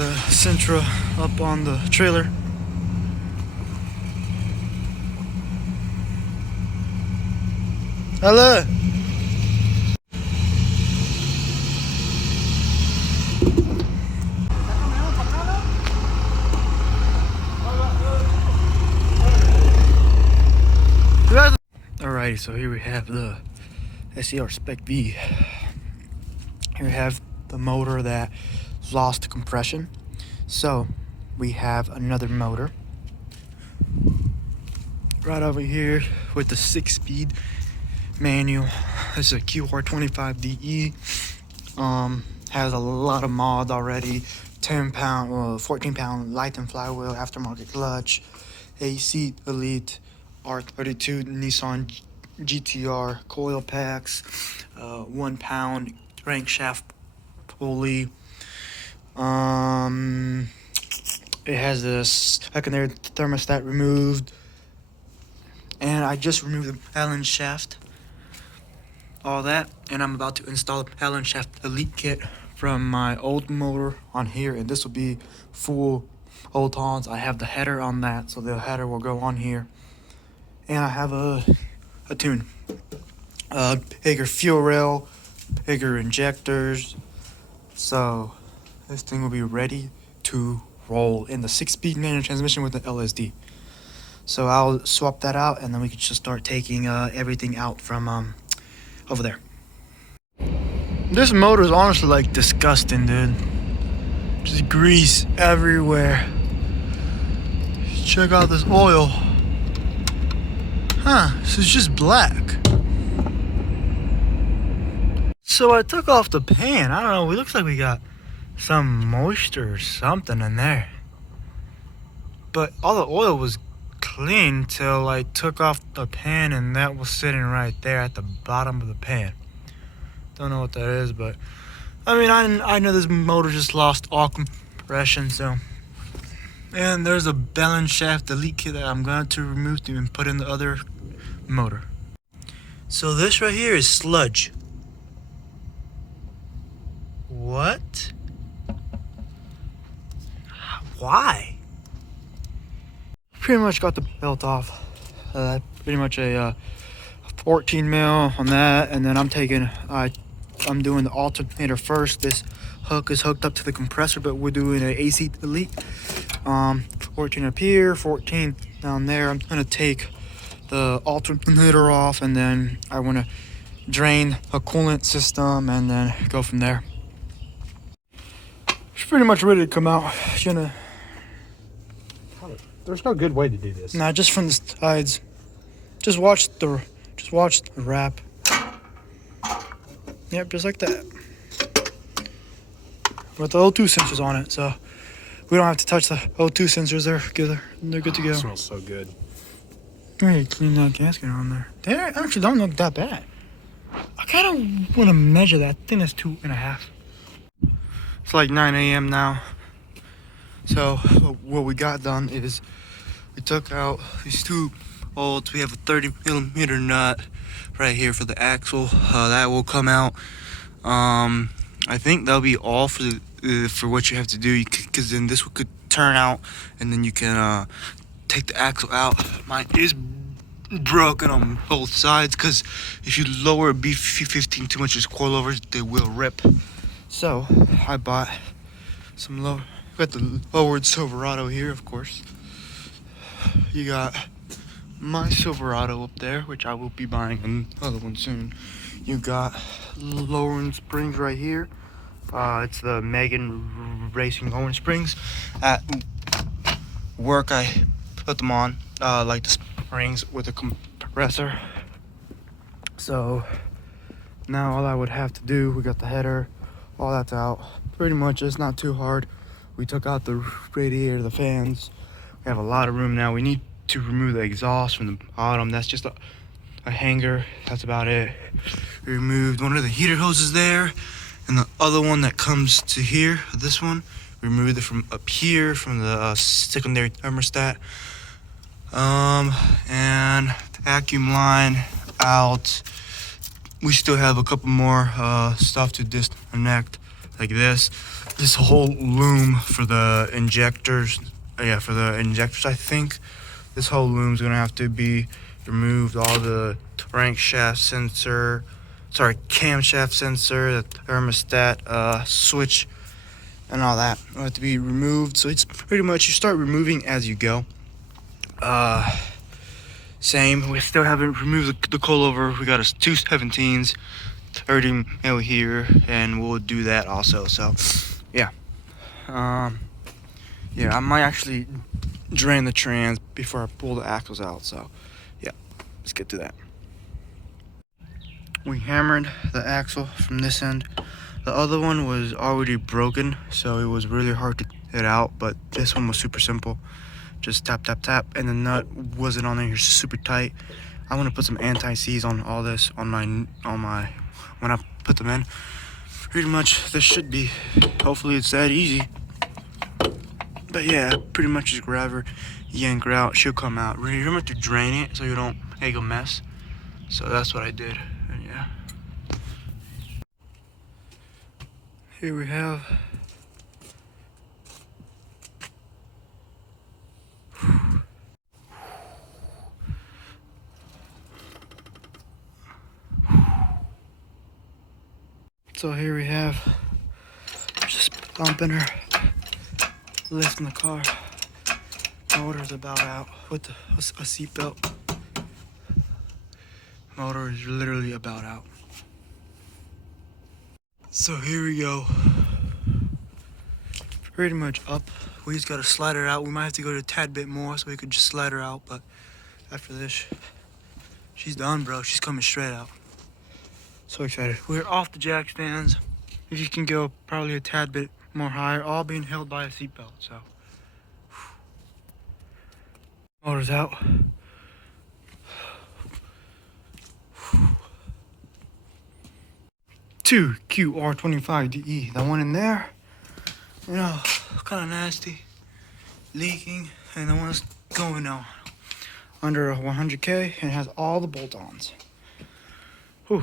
the Sentra up on the trailer. Hello. Alrighty, so here we have the Ser Spec V. Here we have the motor that lost compression. So we have another motor right over here with the 6-speed manual. This is a QR25DE. Has a lot of mods already. 10-pound, 14-pound light and flywheel, aftermarket clutch, AC Elite, R32 Nissan GTR coil packs, 1-pound crankshaft pulley. It has this secondary thermostat removed, and I just removed the Allen shaft, all that, and I'm about to install the Allen shaft Elite kit from my old motor on here, and this will be full bolt-ons. I have the header on that, so the header will go on here, and I have a tune, bigger fuel rail, bigger injectors, so this thing will be ready to roll in the 6-speed manual transmission with the LSD. So I'll swap that out, and then we can just start taking everything out from over there. This motor is honestly like disgusting, dude. Just grease everywhere. Check out this oil. Huh, this is just black. So I took off the pan. I don't know, it looks like we got some moisture or something in there. But all the oil was clean till I took off the pan, and that was sitting right there at the bottom of the pan. Don't know what that is, but I mean, I know this motor just lost all compression, so. And there's a Allen shaft Elite kit that I'm going to remove and put in the other motor. So this right here is sludge. What? Why? Pretty much got the belt off. Pretty much a 14 mil on that, and then I'm doing the alternator first. This hook is hooked up to the compressor, but we're doing an AC Elite. 14 up here, 14 down there. I'm gonna take the alternator off, and then I want to drain a coolant system, and then go from there. It's pretty much ready to come out. There's no good way to do this. Nah, just from the sides. Just watch the wrap. Yep, just like that. With the O2 sensors on it, so we don't have to touch the O2 sensors. They're good to go. It smells so good. Hey, clean that gasket on there. They actually don't look that bad. I kind of want to measure that. I think that's 2.5. It's like 9 a.m. now. So what we got done is we took out these two bolts. We have a 30mm nut right here for the axle. That will come out. I think that'll be all for what you have to do, because then this could turn out, and then you can take the axle out. Mine is broken on both sides, because if you lower a B15 too much, as coilovers, they will rip. So I bought some got the lowered Silverado here, of course. You got my Silverado up there, which I will be buying another one soon. You got lowering springs right here. It's the Megan Racing lowering springs. At work, I put them on, like the springs with a compressor. So now all I would have to do, we got the header, all that's out. Pretty much, it's not too hard. We took out the radiator, the fans. We have a lot of room now. We need to remove the exhaust from the bottom. That's just a hanger. That's about it. We removed one of the heater hoses there, and the other one that comes to here, this one, we removed it from up here from the secondary thermostat. And the vacuum line out. We still have a couple more stuff to disconnect, like this. this whole loom for the injectors. Yeah, for the injectors, I think this whole loom's gonna have to be removed. All the crankshaft sensor, camshaft sensor, the thermostat switch, and all that will have to be removed. So it's pretty much you start removing as you go. Same, we still haven't removed the coilover. We got us 217s, 30 mil here, and we'll do that also. So yeah, yeah, I might actually drain the trans before I pull the axles out. So yeah, let's get to that. We hammered the axle from this end. The other one was already broken, so it was really hard to get out, but this one was super simple. Just tap, tap, tap, and the nut wasn't on there. It's super tight. I want to put some anti-seize on all this on my when I put them in. Pretty much this should be, hopefully it's that easy. But yeah, pretty much just grab her, yank her out, she'll come out. Remember to drain it so you don't make a mess. So that's what I did, and yeah. Here we have so here we have just bumping her, lifting the car. Motor's about out with a seatbelt. Motor is literally about out. So here we go. Pretty much up. We just gotta slide her out. We might have to go to a tad bit more so we could just slide her out, but after this, she's done, bro. She's coming straight out. So excited. We're off the jack stands. If you can go probably a tad bit more higher, all being held by a seatbelt, so. Motor's out. Two QR25DE. That one in there, you know, kind of nasty, leaking, and the one that's going on under 100K and has all the bolt-ons. Whew.